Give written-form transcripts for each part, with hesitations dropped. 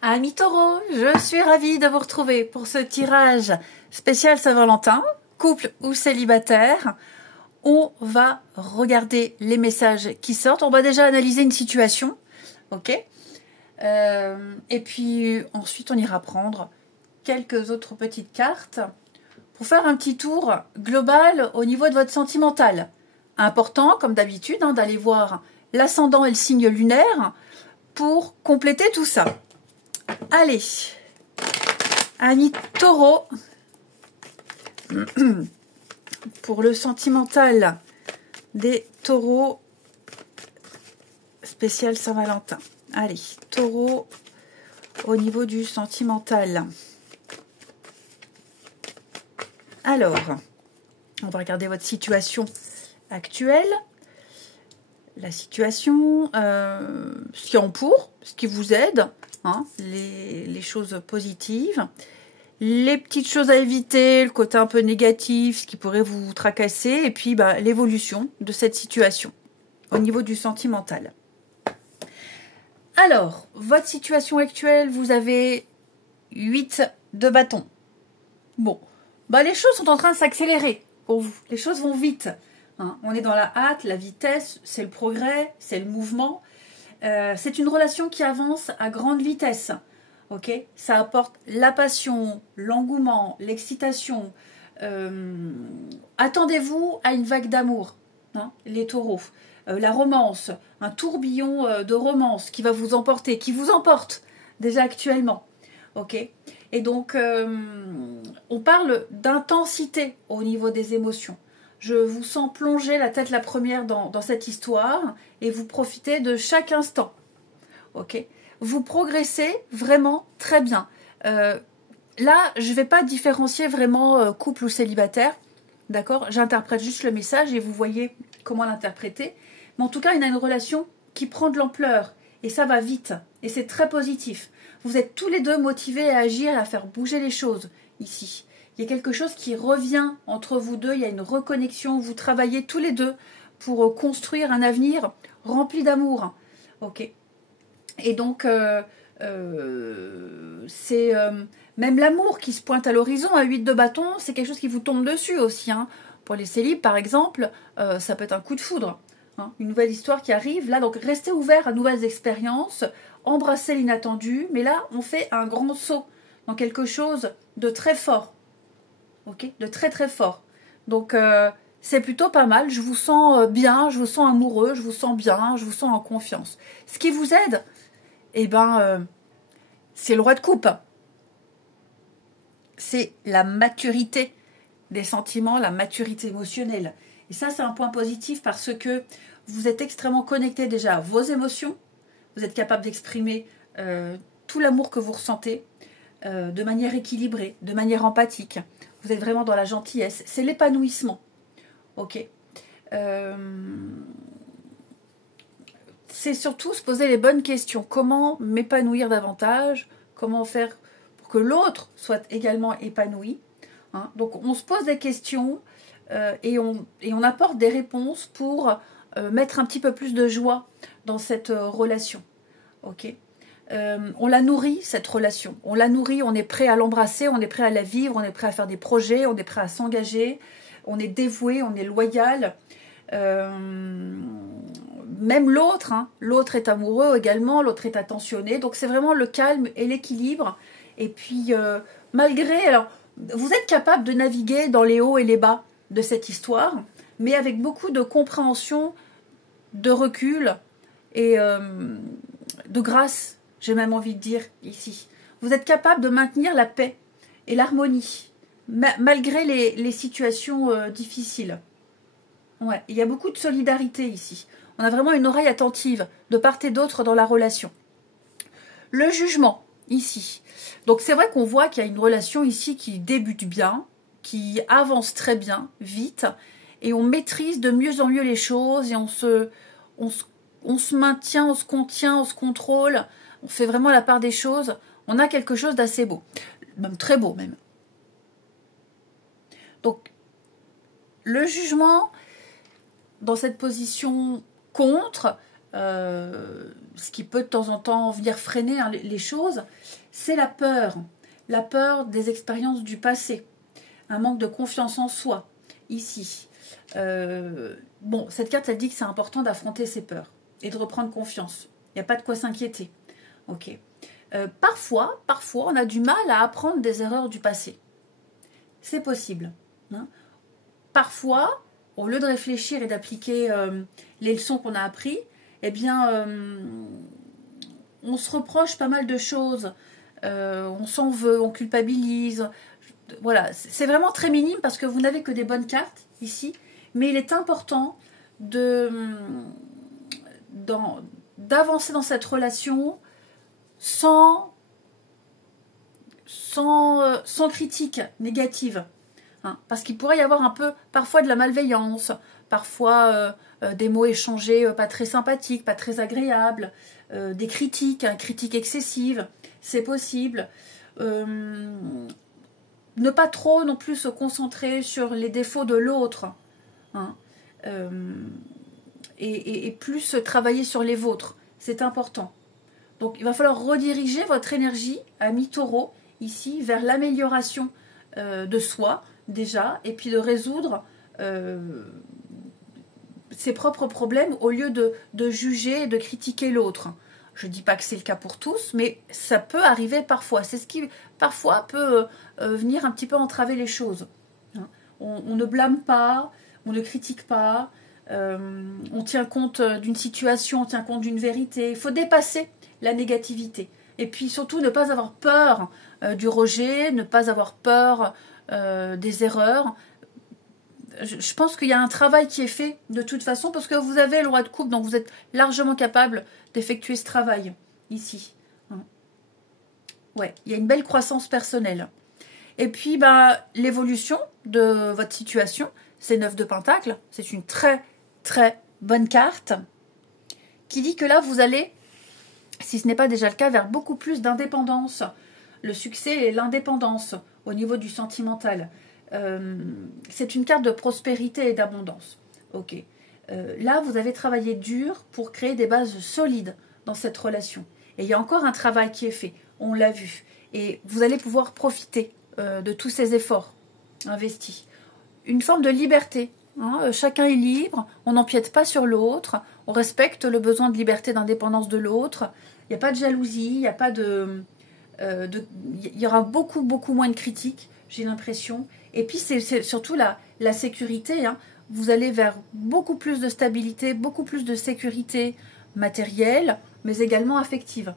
Amis taureaux, je suis ravie de vous retrouver pour ce tirage spécial Saint-Valentin, couple ou célibataire. On va regarder les messages qui sortent. On va déjà analyser une situation, ok, et puis ensuite on ira prendre quelques autres petites cartes pour faire un petit tour global au niveau de votre sentimental. Important, comme d'habitude, d'aller voir l'ascendant et le signe lunaire pour compléter tout ça. Allez, amis taureaux, pour le sentimental des taureaux spécial Saint-Valentin. Allez, taureau au niveau du sentimental. Alors, on va regarder votre situation actuelle. La situation, ce qui est en cours, ce qui vous aide, hein, les choses positives, les petites choses à éviter, le côté un peu négatif, ce qui pourrait vous tracasser, et puis l'évolution de cette situation au niveau du sentimental. Alors, votre situation actuelle, vous avez 8 de bâton. Bon, les choses sont en train de s'accélérer pour vous. Les choses vont vite. Hein. On est dans la hâte, la vitesse, c'est le progrès, c'est le mouvement. C'est une relation qui avance à grande vitesse. Ok, ça apporte la passion, l'engouement, l'excitation. Attendez-vous à une vague d'amour, hein, les taureaux. La romance, un tourbillon de romance qui va vous emporter, qui vous emporte déjà actuellement. Ok, et donc on parle d'intensité au niveau des émotions. Je vous sens plonger la tête la première dans cette histoire et vous profitez de chaque instant. Ok, vous progressez vraiment très bien. Là, je ne vais pas différencier vraiment couple ou célibataire. D'accord, j'interprète juste le message et vous voyez comment l'interpréter. Mais en tout cas, il y a une relation qui prend de l'ampleur et ça va vite. Et c'est très positif. Vous êtes tous les deux motivés à agir et à faire bouger les choses ici. Il y a quelque chose qui revient entre vous deux. Il y a une reconnexion. Vous travaillez tous les deux pour construire un avenir rempli d'amour. Ok. Et donc, c'est même l'amour qui se pointe à l'horizon à 8 de bâton, c'est quelque chose qui vous tombe dessus aussi. Hein. Pour les célibes, par exemple, ça peut être un coup de foudre. Hein. Une nouvelle histoire qui arrive. Là, donc, restez ouverts à nouvelles expériences, embrassez l'inattendu. Mais là, on fait un grand saut dans quelque chose de très fort. Ok, de très très fort. Donc, c'est plutôt pas mal. Je vous sens bien, je vous sens amoureux, je vous sens bien, je vous sens en confiance. Ce qui vous aide, c'est le roi de coupe. C'est la maturité des sentiments, la maturité émotionnelle. Et ça, c'est un point positif parce que vous êtes extrêmement connecté déjà à vos émotions. Vous êtes capable d'exprimer tout l'amour que vous ressentez de manière équilibrée, de manière empathique. Vous êtes vraiment dans la gentillesse. C'est l'épanouissement. Ok. C'est surtout se poser les bonnes questions. Comment m'épanouir davantage? Comment faire pour que l'autre soit également épanoui? Hein? Donc on se pose des questions et on apporte des réponses pour mettre un petit peu plus de joie dans cette relation. Ok. On la nourrit, cette relation. On la nourrit, on est prêt à l'embrasser, on est prêt à la vivre, on est prêt à faire des projets, on est prêt à s'engager, on est dévoué, on est loyal. Même l'autre, hein, l'autre est amoureux également, l'autre est attentionné. Donc c'est vraiment le calme et l'équilibre. Et puis malgré, alors vous êtes capable de naviguer dans les hauts et les bas de cette histoire, mais avec beaucoup de compréhension, de recul et de grâce. J'ai même envie de dire ici. Vous êtes capable de maintenir la paix et l'harmonie, malgré les situations difficiles. Ouais, il y a beaucoup de solidarité ici. On a vraiment une oreille attentive de part et d'autre dans la relation. Le jugement, ici. Donc c'est vrai qu'on voit qu'il y a une relation ici qui débute bien, qui avance très bien, vite, et on maîtrise de mieux en mieux les choses, et on se maintient, on se contient, on se contrôle, on fait vraiment la part des choses. On a quelque chose d'assez beau, même très beau même. Donc, le jugement, dans cette position contre, ce qui peut de temps en temps venir freiner hein, les choses, c'est la peur des expériences du passé, un manque de confiance en soi, ici. Bon, cette carte, elle dit que c'est important d'affronter ses peurs et de reprendre confiance. Il n'y a pas de quoi s'inquiéter. Ok. Parfois, on a du mal à apprendre des erreurs du passé. C'est possible. Hein. Parfois, au lieu de réfléchir et d'appliquer les leçons qu'on a apprises, eh bien, on se reproche pas mal de choses. On s'en veut, on culpabilise. Voilà, c'est vraiment très minime parce que vous n'avez que des bonnes cartes ici. Mais il est important d'avancer dans cette relation sans critique négative. Hein, parce qu'il pourrait y avoir un peu, parfois, de la malveillance, parfois des mots échangés pas très sympathiques, pas très agréables, des critiques, hein, critiques excessives, c'est possible. Ne pas trop non plus se concentrer sur les défauts de l'autre. Hein, et plus travailler sur les vôtres. C'est important. Donc, il va falloir rediriger votre énergie, ami Taureau, ici, vers l'amélioration de soi, déjà, et puis de résoudre ses propres problèmes au lieu de juger et de critiquer l'autre. Je ne dis pas que c'est le cas pour tous, mais ça peut arriver parfois. C'est ce qui, parfois, peut venir un petit peu entraver les choses. Hein. On ne blâme pas, on ne critique pas, on tient compte d'une situation, on tient compte d'une vérité. Il faut dépasser la négativité. Et puis surtout ne pas avoir peur du rejet, ne pas avoir peur des erreurs. Je pense qu'il y a un travail qui est fait de toute façon parce que vous avez le roi de coupe, donc vous êtes largement capable d'effectuer ce travail ici. Ouais, il y a une belle croissance personnelle. Et puis bah, l'évolution de votre situation, c'est 9 de Pentacle, c'est une très très bonne carte qui dit que là vous allez, si ce n'est pas déjà le cas, vers beaucoup plus d'indépendance. Le succès et l'indépendance au niveau du sentimental. C'est une carte de prospérité et d'abondance. Ok. Là, vous avez travaillé dur pour créer des bases solides dans cette relation. Et il y a encore un travail qui est fait. On l'a vu. Et vous allez pouvoir profiter de tous ces efforts investis. Une forme de liberté. Hein, chacun est libre. On n'empiète pas sur l'autre. On respecte le besoin de liberté, d'indépendance de l'autre. Il n'y a pas de jalousie. Il n'y a pas il y aura beaucoup moins de critiques, j'ai l'impression. Et puis c'est surtout la sécurité. Hein. Vous allez vers beaucoup plus de stabilité, beaucoup plus de sécurité matérielle, mais également affective.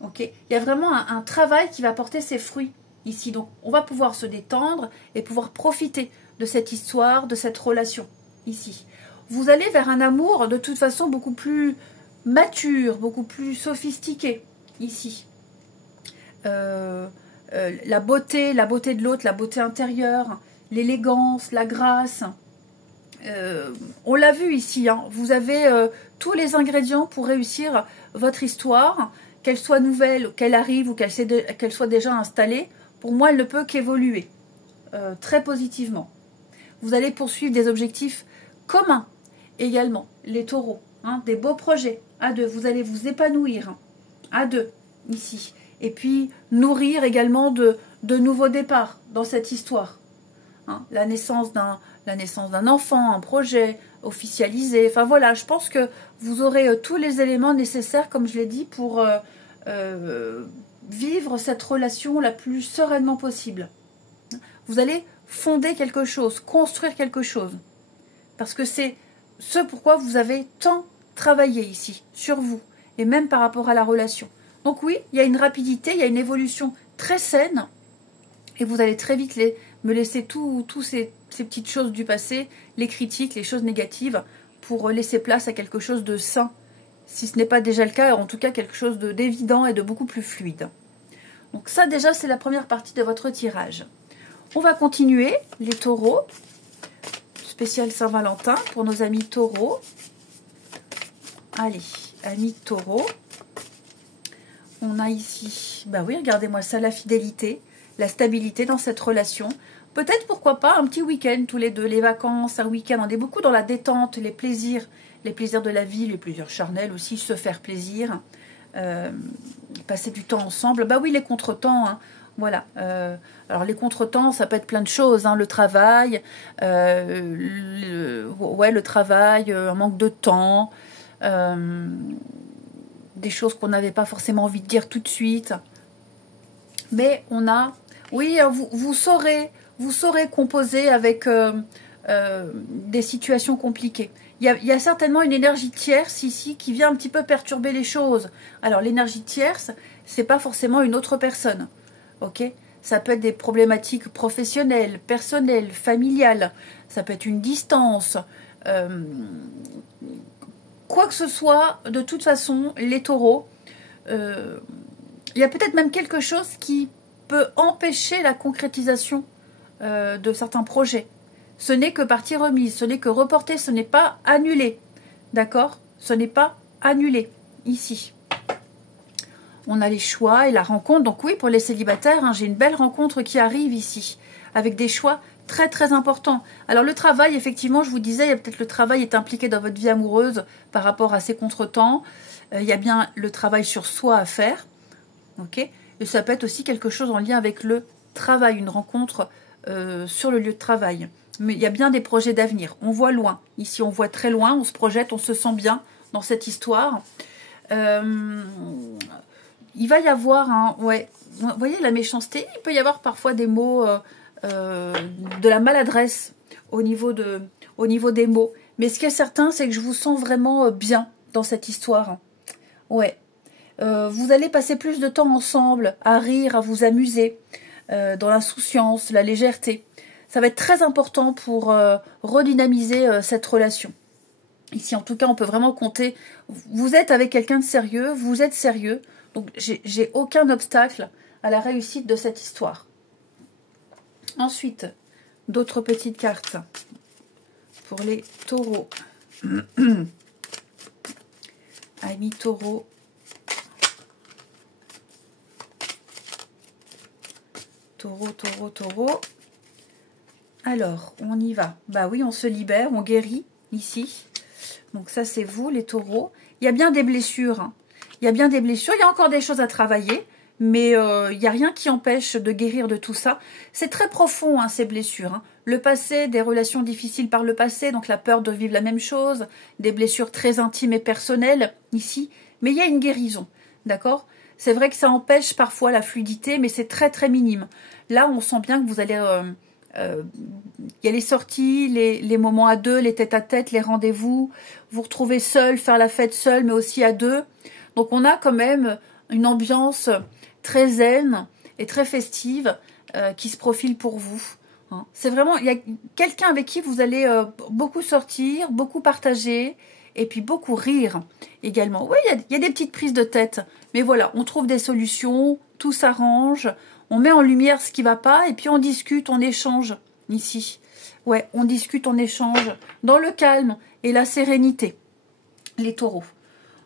Okay. Il y a vraiment un travail qui va porter ses fruits ici. Donc on va pouvoir se détendre et pouvoir profiter de cette histoire, de cette relation ici. Vous allez vers un amour de toute façon beaucoup plus mature, beaucoup plus sophistiqué ici. La beauté de l'autre, la beauté intérieure, l'élégance, la grâce. On l'a vu ici, hein, vous avez tous les ingrédients pour réussir votre histoire, qu'elle soit nouvelle, qu'elle arrive ou qu'elle soit déjà installée. Pour moi, elle ne peut qu'évoluer très positivement. Vous allez poursuivre des objectifs communs également, les taureaux, hein, des beaux projets à deux. Vous allez vous épanouir à deux ici. Et puis nourrir également de nouveaux départs dans cette histoire. Hein, la naissance d'un enfant, un projet officialisé. Enfin voilà, je pense que vous aurez tous les éléments nécessaires, comme je l'ai dit, pour vivre cette relation la plus sereinement possible. Vous allez fonder quelque chose, construire quelque chose. Parce que c'est ce pourquoi vous avez tant travaillé ici, sur vous, et même par rapport à la relation. Donc oui, il y a une rapidité, il y a une évolution très saine, et vous allez très vite me laisser tous ces petites choses du passé, les critiques, les choses négatives, pour laisser place à quelque chose de sain, si ce n'est pas déjà le cas, en tout cas quelque chose d'évident et de beaucoup plus fluide. Donc ça déjà, c'est la première partie de votre tirage. On va continuer, les taureaux, spécial Saint-Valentin pour nos amis taureaux. Allez, amis taureaux. On a ici, bah oui, regardez-moi ça, la fidélité, la stabilité dans cette relation. Peut-être, pourquoi pas, un petit week-end tous les deux, les vacances, un week-end. On est beaucoup dans la détente, les plaisirs, les plaisirs de la vie, les plaisirs charnels aussi, se faire plaisir, passer du temps ensemble. Bah oui, les contretemps, hein, voilà. Alors les contretemps, ça peut être plein de choses, hein, le travail, le travail, un manque de temps, des choses qu'on n'avait pas forcément envie de dire tout de suite. Mais on a, oui, vous saurez composer avec des situations compliquées. Il y a certainement une énergie tierce ici qui vient un petit peu perturber les choses. Alors l'énergie tierce, c'est pas forcément une autre personne, ok? Ça peut être des problématiques professionnelles, personnelles, familiales. Ça peut être une distance. Quoi que ce soit, de toute façon, les taureaux, il y a peut-être même quelque chose qui peut empêcher la concrétisation de certains projets. Ce n'est que partie remise, ce n'est que reporté, ce n'est pas annulé. D'accord? Ce n'est pas annulé, ici. On a les choix et la rencontre. Donc oui, pour les célibataires, hein, j'ai une belle rencontre qui arrive ici, avec des choix très très importants. Alors le travail, effectivement, je vous disais, peut-être le travail est impliqué dans votre vie amoureuse par rapport à ces contretemps. Il y a bien le travail sur soi à faire. Ok? Et ça peut être aussi quelque chose en lien avec le travail, une rencontre sur le lieu de travail. Mais il y a bien des projets d'avenir. On voit loin. Ici, on voit très loin, on se projette, on se sent bien dans cette histoire. Il va y avoir un... Ouais, vous voyez, la méchanceté, il peut y avoir parfois des mots, de la maladresse au niveau des mots. Mais ce qui est certain, c'est que je vous sens vraiment bien dans cette histoire. Ouais. Vous allez passer plus de temps ensemble, à rire, à vous amuser, dans l'insouciance, la légèreté. Ça va être très important pour redynamiser cette relation. Ici, en tout cas, on peut vraiment compter. Vous êtes avec quelqu'un de sérieux, vous êtes sérieux. Donc, j'ai aucun obstacle à la réussite de cette histoire. Ensuite, d'autres petites cartes pour les taureaux. Amis taureaux. Taureau, taureau, taureau. Alors, on y va. Bah oui, on se libère, on guérit ici. Donc ça, c'est vous, les taureaux. Il y a bien des blessures. Hein. Il y a bien des blessures. Il y a encore des choses à travailler. Mais il n'y a rien qui empêche de guérir de tout ça. C'est très profond, hein, ces blessures. Hein. Le passé, des relations difficiles par le passé. Donc la peur de vivre la même chose. Des blessures très intimes et personnelles, ici. Mais il y a une guérison. D'accord ? C'est vrai que ça empêche parfois la fluidité, mais c'est très très minime. Là, on sent bien que vous allez... il y a les sorties, les moments à deux, les tête-à-tête, les rendez-vous. Vous retrouvez seul, faire la fête seul, mais aussi à deux. Donc on a quand même une ambiance très zen et très festive qui se profile pour vous. Hein. C'est vraiment, il y a quelqu'un avec qui vous allez beaucoup sortir, beaucoup partager et puis beaucoup rire également. Oui, il y a des petites prises de tête, mais voilà, on trouve des solutions, tout s'arrange. On met en lumière ce qui ne va pas et puis on discute, on échange ici. Ouais, on discute, on échange dans le calme et la sérénité, les taureaux.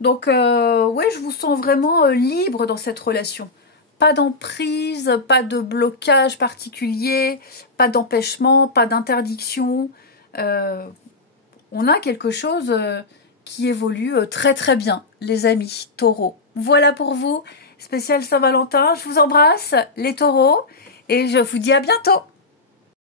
Donc, ouais, je vous sens vraiment libre dans cette relation. Pas d'emprise, pas de blocage particulier, pas d'empêchement, pas d'interdiction. On a quelque chose qui évolue très très bien, les amis taureaux. Voilà pour vous. Spécial Saint-Valentin, je vous embrasse les taureaux et je vous dis à bientôt.